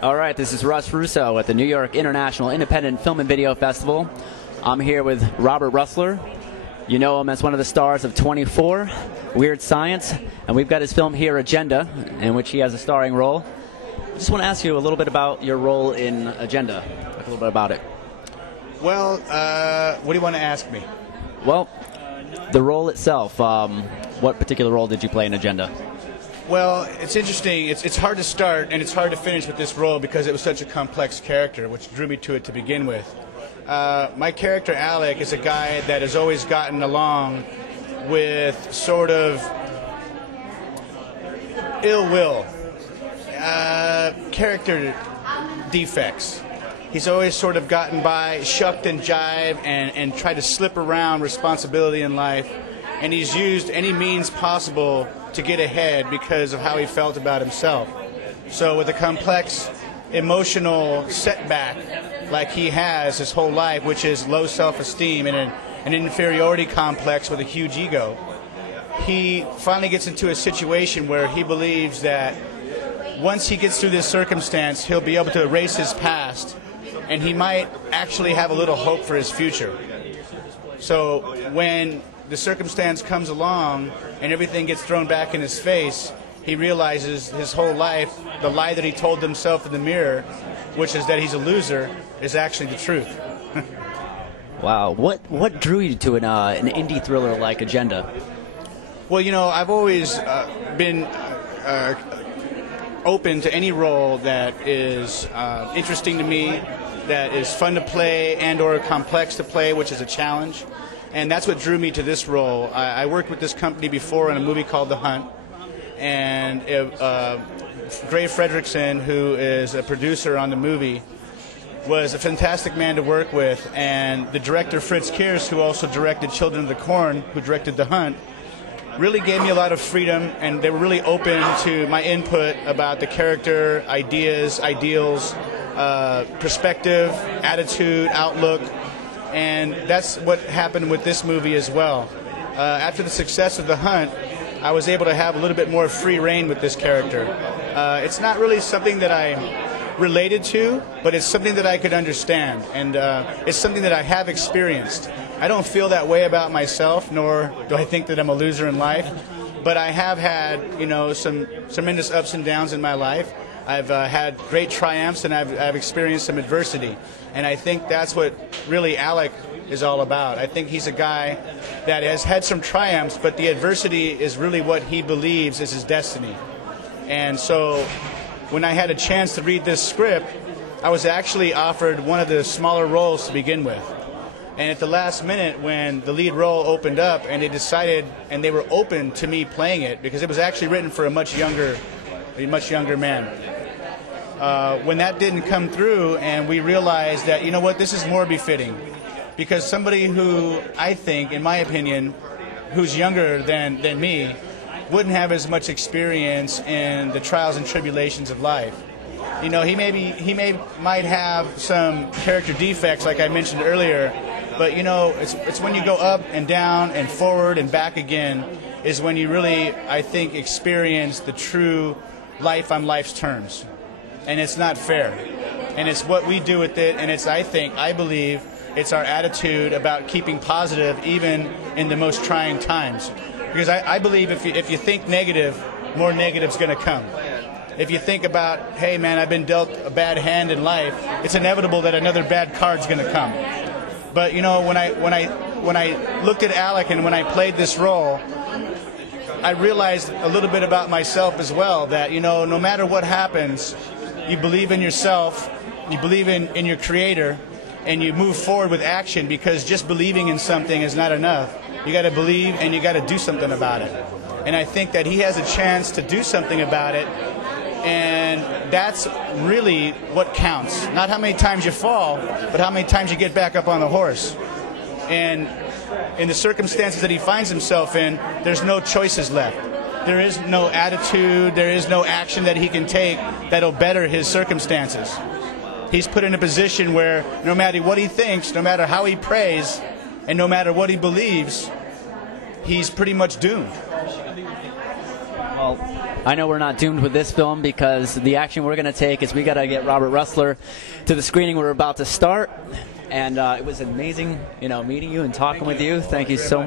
All right, this is Russ Russo at the New York International Independent Film and Video Festival. I'm here with Robert Rusler. You know him as one of the stars of 24, Weird Science, and we've got his film here, Agenda, in which he has a starring role. I just want to ask you a little bit about your role in Agenda. Talk a little bit about it. Well, what do you want to ask me? Well, the role itself. What particular role did you play in Agenda? Well, it's interesting. It's hard to start and it's hard to finish with this role because it was such a complex character, which drew me to it to begin with. My character, Alec, is a guy that has always gotten along with sort of ill will, character defects. He's always sort of gotten by, shucked and jived, and tried to slip around responsibility in life. And he's used any means possible to get ahead because of how he felt about himself. So with a complex emotional setback like he has his whole life, which is low self-esteem and an inferiority complex with a huge ego, he finally gets into a situation where he believes that once he gets through this circumstance, he'll be able to erase his past and he might actually have a little hope for his future. So when the circumstance comes along and everything gets thrown back in his face, he realizes his whole life, the lie that he told himself in the mirror, which is that he's a loser, is actually the truth. Wow. What drew you to an indie thriller like Agenda? Well, you know, I've always been open to any role that is interesting to me, that is fun to play and or complex to play, which is a challenge. And that's what drew me to this role. I worked with this company before on a movie called The Hunt, and Gray Fredrickson, who is a producer on the movie, was a fantastic man to work with, and the director Fritz Kears, who also directed Children of the Corn, who directed The Hunt, really gave me a lot of freedom, and they were really open to my input about the character, ideas, ideals, perspective, attitude, outlook. And that's what happened with this movie as well. After the success of The Hunt, I was able to have a little bit more free reign with this character. It's not really something that I'm related to, but it's something that I could understand, and it's something that I have experienced. I don't feel that way about myself, nor do I think that I'm a loser in life, but I have had, you know, some tremendous ups and downs in my life. I've had great triumphs, and I've experienced some adversity. And I think that's what really Alec is all about. I think he's a guy that has had some triumphs, but the adversity is really what he believes is his destiny. And so when I had a chance to read this script, I was actually offered one of the smaller roles to begin with. And at the last minute, when the lead role opened up and they decided, and they were open to me playing it, because it was actually written for a much younger man. When that didn't come through and we realized that, you know what, this is more befitting. Because somebody who, I think, in my opinion, who's younger than me, wouldn't have as much experience in the trials and tribulations of life. You know, he might have some character defects, like I mentioned earlier, but you know, it's when you go up and down and forward and back again is when you really, I think, experience the true life on life's terms. And it's not fair. And it's what we do with it, and it's, I believe, it's our attitude about keeping positive even in the most trying times. Because I believe if you think negative, more negative's going to come. If you think about, hey man, I've been dealt a bad hand in life, it's inevitable that another bad card's going to come. But you know, when I looked at Alec and when I played this role, I realized a little bit about myself as well, that, you know, no matter what happens, you believe in yourself, you believe in your creator, and you move forward with action, because just believing in something is not enough. You got to believe and you got to do something about it. And I think that he has a chance to do something about it, and that's really what counts. Not how many times you fall, but how many times you get back up on the horse. And in the circumstances that he finds himself in, there's no choices left. There is no attitude, there is no action that he can take that'll better his circumstances. He's put in a position where no matter what he thinks, no matter how he prays, and no matter what he believes, he's pretty much doomed. Well, I know we're not doomed with this film because the action we're going to take is we got to get Robert Rusler to the screening we're about to start. And it was amazing, meeting you and talking with you. Thank you so much.